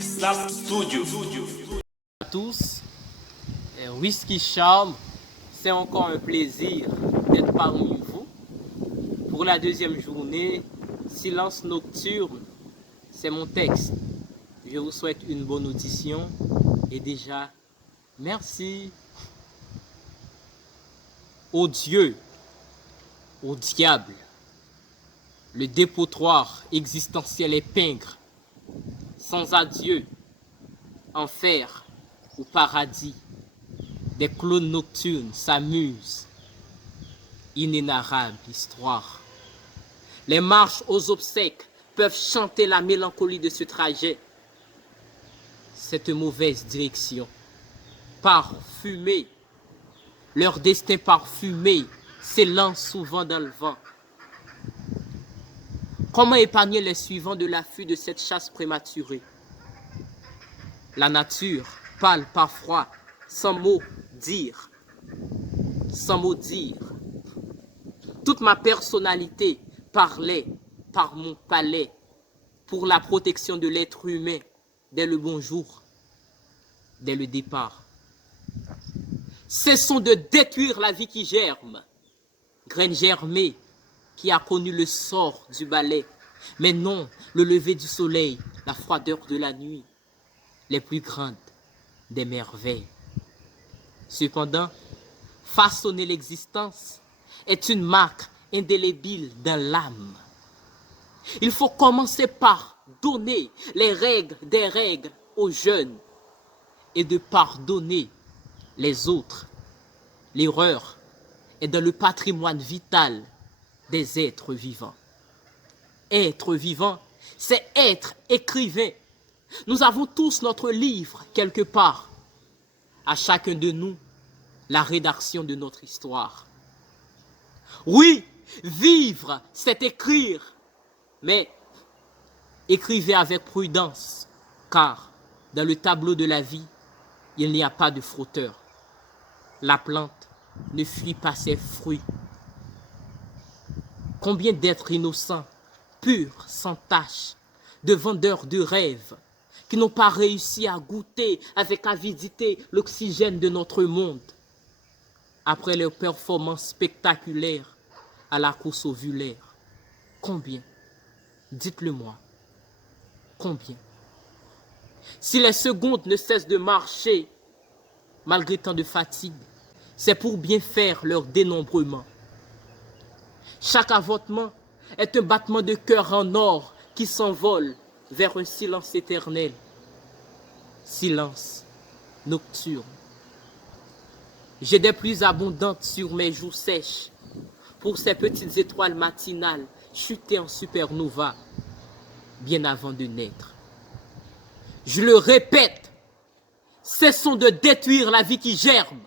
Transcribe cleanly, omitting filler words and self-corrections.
Snap Studio. À tous, Whisky Charme, c'est encore un plaisir d'être parmi vous. Pour la deuxième journée, Silence nocturne, c'est mon texte. Je vous souhaite une bonne audition et déjà, merci. Ô Dieu, au diable, le dépotoir existentiel est pingre, sans adieu, enfer ou paradis, des clones nocturnes s'amusent, inénarrable histoire. Les marches aux obsèques peuvent chanter la mélancolie de ce trajet. Cette mauvaise direction, parfumée, leur destin parfumé s'élance souvent dans le vent. Comment épargner les suivants de l'affût de cette chasse prématurée? La nature parle parfois sans mot dire. Sans mot dire. Toute ma personnalité parlait par mon palais pour la protection de l'être humain dès le bonjour, dès le départ. Cessons de détruire la vie qui germe, graine germée qui a connu le sort du balai, mais non le lever du soleil, la froideur de la nuit, les plus grandes des merveilles. Cependant, façonner l'existence est une marque indélébile dans l'âme. Il faut commencer par donner les règles des règles aux jeunes et de pardonner les autres. L'erreur est dans le patrimoine vital des êtres vivants. Être vivant, c'est être écrivain. Nous avons tous notre livre quelque part. À chacun de nous, la rédaction de notre histoire. Oui, vivre, c'est écrire. Mais écrivez avec prudence, car dans le tableau de la vie, il n'y a pas de frotteur. La plante ne fuit pas ses fruits. Combien d'êtres innocents, purs, sans tache, de vendeurs de rêves, qui n'ont pas réussi à goûter avec avidité l'oxygène de notre monde, après leurs performances spectaculaires à la course ovulaire. Combien? Dites-le-moi. Combien? Si les secondes ne cessent de marcher, malgré tant de fatigue, c'est pour bien faire leur dénombrement. Chaque avortement est un battement de cœur en or qui s'envole vers un silence éternel. Silence nocturne. J'ai des pluies abondantes sur mes joues sèches pour ces petites étoiles matinales chutées en supernova bien avant de naître. Je le répète, cessons de détruire la vie qui germe.